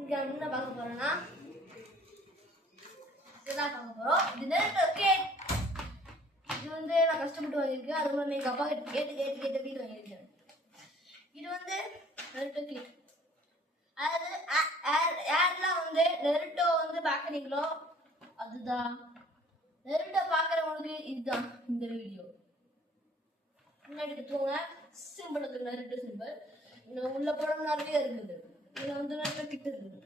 இங்க என்ன பார்க்க போறோம்னா இதுதான் பார்க்க போறோம். இது நெருட்டோ கேட். இது வந்து நான் கஷ்டப்பட்டு வாங்கியிருக்கேன். அது வந்து எங்க அப்பா கிட்ட கேட்டு வீடு வாங்கியிருக்கேன். இது வந்து நெருட்டோ கேட். அதாவது யாரெல்லாம் வந்து நெருட்டோ வந்து பார்க்குறீங்களோ அதுதான் நெருட்டோ பார்க்குறவங்களுக்கு இதுதான் இந்த வீடியோ. முன்னாடி எடுத்துக்கோங்க. சிம்பிளுக்கு நெருட்டோ சிம்பிள். இன்னும் உள்ள படம் நிறைய இருக்குது. இதுல வந்து நெருட்டோ கிட்ட இருக்குது.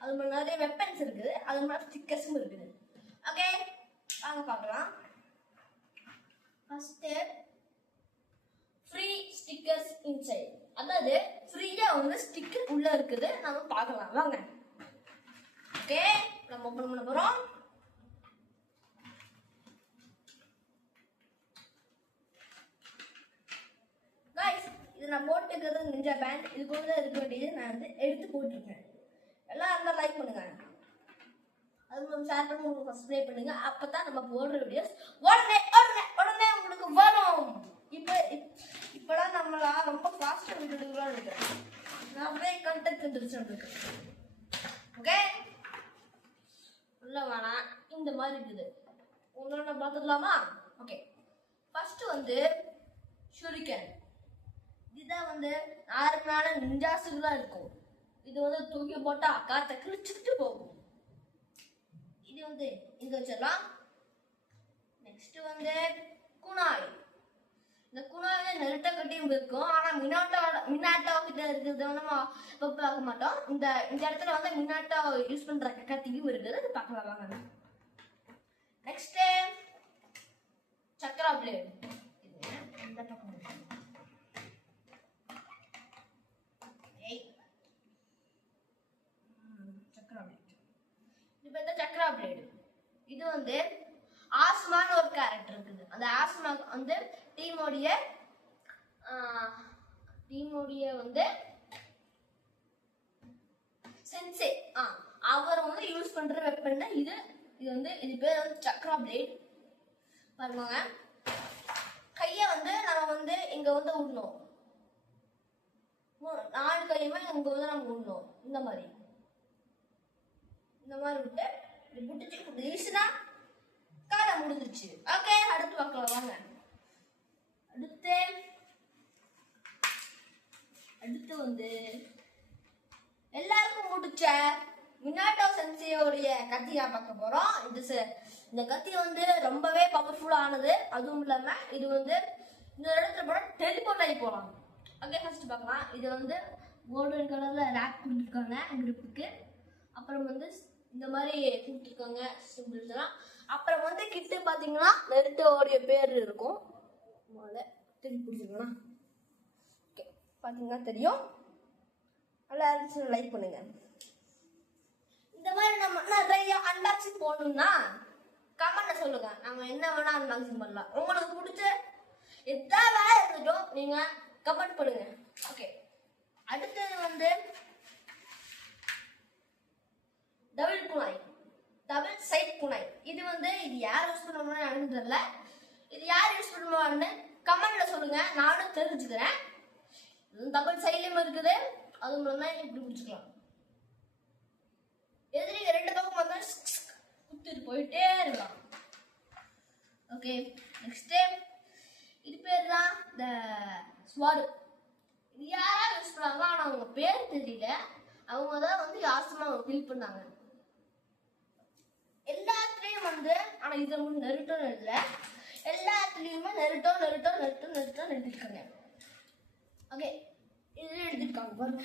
அது மாதிரி நிறைய வெப்பன்ஸ் இருக்குது. அது மாதிரி ஸ்டிக்கர்ஸும் இருக்குது. ஓகே வாங்க பார்க்கலாம். First free stickers inside. அதாவது ஃப்ரீயா வந்து ஸ்டிக்கர் உள்ள இருக்குது. நம்ம பார்க்கலாம் வாங்க. ஓகே நம்ம ஓபன் பண்ண போறோம். गाइस இது நான் போட்டுக்கிறது நிஞ்சா பேண்ட். இதுக்குள்ள இருக்க வேண்டியது நான் வந்து எடுத்து போட்டுருக்கேன். எல்லாம் அந்த லைக் பண்ணுங்க. அது நம்ம ஷேர் பண்ணி உங்களுக்கு சப்ஸ்கிரைப் பண்ணுங்க. அப்பதான் நம்ம போடுற வீடியோஸ் உடனே உங்களுக்கு வரும். இப்பலாம் நம்மளா ரொம்ப ஃபாஸ்டா வீடியோலாம் எடுக்கிறோம். நிறைய கண்டென்ட் வந்துருச்சு. ஓகே உள்ள வேணா இந்த மாதிரி இருக்குது. ஒண்ணு பார்த்துக்கலாமா? ஓகே ஃபர்ஸ்ட் வந்து ஷூரிகன். இதுதான் வந்து நார்மலான நிஞ்சாஸுகளா இருக்கும். இது வந்து தூக்கி போட்டா காத்த கிழிச்சுட்டு போகும். இது வந்து இங்க வச்சிடலாம். நெக்ஸ்ட் வந்து குனாய். இந்த குனாய் நெருட்டோ கட்டியும் இருக்கும். ஆனா மினாட்டோ கிட்ட இருக்கிறது நம்ம பார்க்க மாட்டோம். இந்த இடத்துல வந்து மினாட்டோ யூஸ் பண்ற கத்தியும் இருக்குது. அது பார்க்கலாம் வாங்க. நெக்ஸ்ட் சக்கரா பிளேட். இந்த பக்கம் சக்கரா பிளேடு. இது வந்து ஆஸ்மான்னு ஒரு கேரக்டர் இருக்குது. அந்த ஆஸ்மா வந்து டீமோடைய வந்து சென்சே அவர் வந்து யூஸ் பண்ற வெப்பன். இது இது பேர் வந்து சக்கரா பிளேட். பாருங்க கைய வந்து நம்ம வந்து இங்க வந்து விடணும். 4 கையுமே இங்க வந்து நம்ம விடணும். இந்த மாதிரி விட்டு இப்படி ஈஸியா காலை முடிஞ்சிருச்சு. ஓகே அடுத்து பார்க்கலாம் வாங்க. அடுத்து வந்து எல்லாருக்கும் முடிச்ச மினாட்டோ சென்சேயோடைய கத்தியா பார்க்க போறோம். இந்த கத்தி வந்து ரொம்பவே பவர்ஃபுல் ஆனது. அதுவும் இல்லாம இது வந்து இந்த இடத்துல போனா டெலிபோர்ட் ஆகி போகலாம். ஓகே ஃபர்ஸ்ட் பார்க்கலாம். இது வந்து கோல்டன் கலர்ல ரேக் கொடுத்துருக்காங்க கிரிப்புக்கு. அப்புறம் வந்து இந்த மாதிரி கொடுத்துருக்காங்க சிம்பிள்ஸ் எல்லாம். அப்புறம் வந்து கிட்ட பாத்தீங்கன்னா நெருட்டோடைய பேர் இருக்கும். திருப்பி பிடிச்சிருக்கலாம். ஓகே பாத்தீங்கன்னா தெரியும். நல்லா இருந்துச்சு லைக் பண்ணுங்க. இந்த மாதிரி நம்ம நிறைய அன்பாக்சிங் போடணும்னா கமெண்ட்ல சொல்லுங்க. நம்ம என்ன வேணா அன்பாக்சிங் பண்ணலாம். உங்களுக்கு பிடிச்ச எதாவது இருக்கட்டும் நீங்க கமெண்ட் பண்ணுங்க. ஓகே அடுத்தது வந்து டபுள் சைட் குனாய். இது வந்து இது யார் யூஸ் பண்ணுவாங்கன்னு எனக்கு தெரியல. இது யார் யூஸ் பண்ணுவாங்கன்னு கமெண்ட்ல சொல்லுங்க. நானும் தெரிஞ்சுக்கிறேன். டபுள் சைட்லயும் இருக்குது. அது மூலமா இப்படி பிடிச்சிக்கலாம். எதிரிங்க 2 பக்கம் வந்து குத்திட்டு போயிட்டே இருக்கலாம். ஓகே நெக்ஸ்ட் இது பேர் தான் இந்த ஸ்வார்டு. இது யாரா யூஸ் பண்ணாங்க ஆனா அவங்க பேர் தெரியல. அவங்க தான் வந்து யாசமா ஃபீல் பண்ணாங்க. எல்லாத்துலயும் வந்து ஆனா இது வந்து நெருட்டோ இல்ல. எல்லாத்துலயுமே நெருட்டோ எழுதிருக்காங்க. ஓகே இது எழுதிருக்காங்க பாருங்க.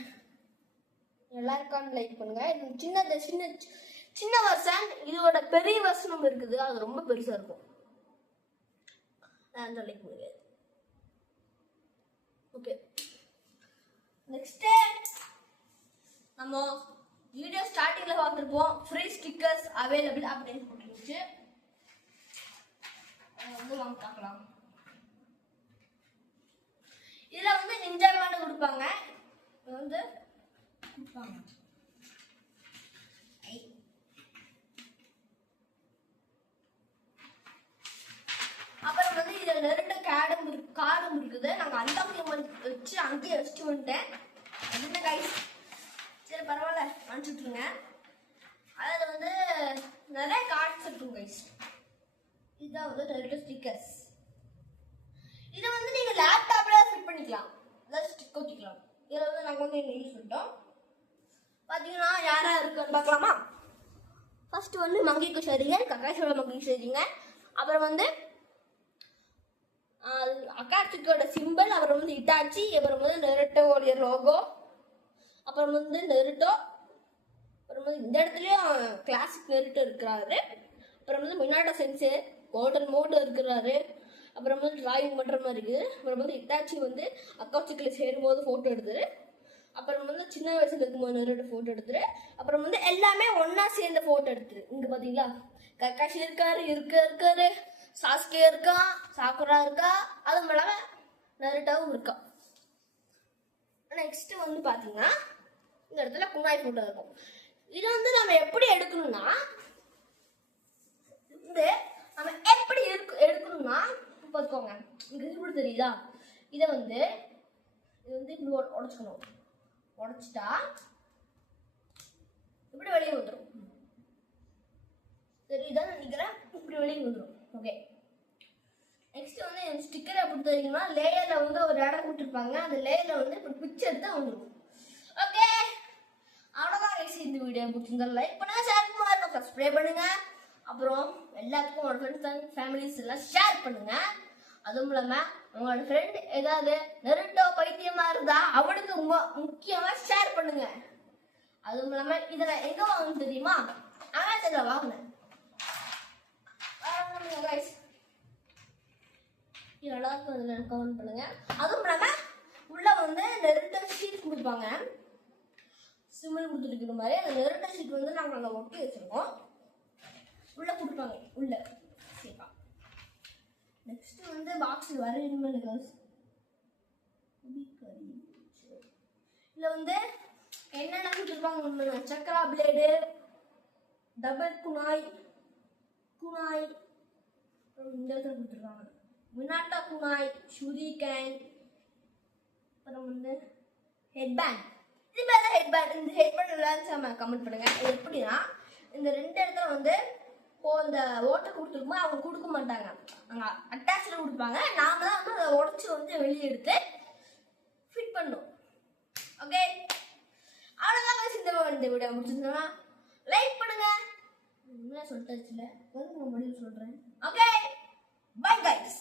எல்லாருக்கும் லைக் பண்ணுங்க. இது சின்ன வெர்ஷன். இதோட பெரிய வெர்ஷனும் இருக்குது. அது ரொம்ப பெருசா இருக்கும். நான் லைக் பண்ணுங்க. ஓகே நெக்ஸ்ட் நம்ம வீடியோ ஸ்டார்டிங்ல பார்த்துருப்போம். ஃப்ரீ ஸ்டிக்கர்ஸ் அவைலபிள் அப்படின்னு போட்டுருந்துச்சு. வந்து வாங்க பார்க்கலாம். இதுல வந்து நிஞ்சா பேண்ட் கொடுப்பாங்க. வந்து கொடுப்பாங்க. அப்புறம் வந்து இதுல நெருட்ட கார்டும் இருக்குது. நாங்க அன்பாக்சிங் வச்சு அங்கேயே வச்சுட்டு வந்துட்டேன். என்ன கைஸ் சரி பரவாயில்ல. அனுப்பிச்சுட்ருங்க. அதில் வந்து நிறைய கார்ட்ஸ் இருக்கும் கைஸ். இதுதான் வந்து நெருட்டோ ஸ்டிக்கர்ஸ். இதை வந்து நீங்கள் லேப்டாப்பில் ஃபிட் பண்ணிக்கலாம், அதாவது ஸ்டிக் ஒட்டிக்கலாம். இதில் வந்து நாங்கள் வந்து யூஸ் பண்ணிட்டோம். பார்த்தீங்கன்னா யாராக இருக்குன்னு பார்க்கலாமா? ஃபர்ஸ்ட் வந்து மங்கிக்கு சரிங்க, கக்காஷோட மங்கிக்கு சரிங்க. அப்புறம் வந்து அக்காட்சிக்கோட சிம்பிள், அப்புறம் வந்து இட்டாச்சி, அப்புறம் வந்து நெருட்டோடைய லோகோ, அப்புறம் வந்து நெருட்டோ, அப்புறம் வந்து இந்த இடத்துலயும் கிளாசிக் நெருட்டோ இருக்கிறாரு. அப்புறம் வந்து மினாட்டோ சென்சே கோல்டன் மோடு இருக்கிறாரு. அப்புறம் வந்து டிராயிங் பண்ணுற மாதிரி இருக்குது. அப்புறம் வந்து இட்டாச்சி வந்து அக்காட்சிக்கில் சேரும்போது ஃபோட்டோ எடுத்துரு. அப்புறம் வந்து சின்ன வயசுல இருக்கும்போது நெருட்டோ ஃபோட்டோ எடுத்துரு. அப்புறம் வந்து எல்லாமே ஒன்னா சேர்ந்த ஃபோட்டோ எடுத்துரு. இங்கே பார்த்தீங்களா, கக்காஷி இருக்காரு, சாஸ்கே இருக்கான், சாக்குரா இருக்கா, அதுவும் இல்லாம நெருட்டோவும் இருக்கா. நெக்ஸ்ட் வந்து பாத்தீங்கன்னா இந்த இடத்துல குனாய் போட்டோ இருக்கும். இது வந்து நம்ம எப்படி எடுக்கணும்னா, நம்ம எப்படி எடுக்கணும்னா பார்த்துக்கோங்க. இங்க இப்படி தெரியுதா, இதை வந்து இப்படி உடைச்சுக்கணும். உடைச்சிட்டா இப்படி வெளியே வந்துடும். தெரியுதான் நினைக்கிறேன், இப்படி வெளியே வந்துடும். ஓகே, நெக்ஸ்ட் வந்து ஸ்டிக்கரை எப்படி தெரியுமா, லேயர்ல வந்து ஒரு இடம் கொடுத்துருப்பாங்க, அந்த லேயர்ல வந்து இப்படி பிக்சர் எடுத்து வந்துடும். ஓகே, அவ்வளோதான் கைஸ். இந்த வீடியோ பிடிச்சிருந்தா லைக் பண்ணுங்க, ஷேர் பண்ணுங்க, சப்ஸ்கிரைப் பண்ணுங்க. அப்புறம் எல்லாத்துக்கும் உங்களோட ஃப்ரெண்ட்ஸ் அண்ட் ஃபேமிலிஸ் எல்லாம் ஷேர் பண்ணுங்க. அதுவும் இல்லாம உங்களோட ஃப்ரெண்ட் ஏதாவது நெருட்டோ பைத்தியமா இருந்தா அவனுக்கு முக்கியமா ஷேர் பண்ணுங்க. அதுவும் இல்லாம இதை நான் எங்க வாங்கணும் தெரியுமா, அமேசான்ல வாங்கினேன். கைஸ் நல்லா இருக்கும், கமெண்ட் பண்ணுங்க. அதுவும் இல்லாம உள்ள வந்து நெருட்டோ ஷீட் கொடுப்பாங்க, சிம்பிள் கொடுத்துருக்கிற மாதிரி. அந்த நெருட்டோ ஷீட் வந்து நாங்கள் அங்கே ஒட்டி வச்சிருக்கோம், உள்ள கொடுப்பாங்க உள்ள சேஃபா. நெக்ஸ்ட் வந்து பாக்ஸில் வரையணுமே இதில் வந்து என்னென்ன கொடுத்துருப்பாங்க, சக்கரா பிளேடு, டபுள் குனாய், இந்த இடத்துல கொடுத்துருக்காங்க மினாட்டோ குனாய், ஷூரிகேன், அப்புறம் வந்து ஹெட்பேண்ட். இது பேர் தான் ஹெட்பேண்ட். இந்த ஹெட்பேண்ட் எல்லாம் கமெண்ட் பண்ணுங்க. இது எப்படின்னா, இந்த ரெண்டு இடத்துல வந்து இந்த ஓட்டை கொடுத்துருக்கும்போது அவங்க கொடுக்க மாட்டாங்க, அங்கே அட்டாச்சில் கொடுப்பாங்க. நாம தான் வந்து அதை உடச்சி வந்து வெளியே எடுத்து ஃபிட் பண்ணும். ஓகே, அவ்வளோதான் இந்த வீடியோ முடிச்சிருந்தோம்னா லைக் பண்ணுங்க. சொல்லிட்டாச்சுல, முடிவு சொல்கிறேன். Okay, bye guys.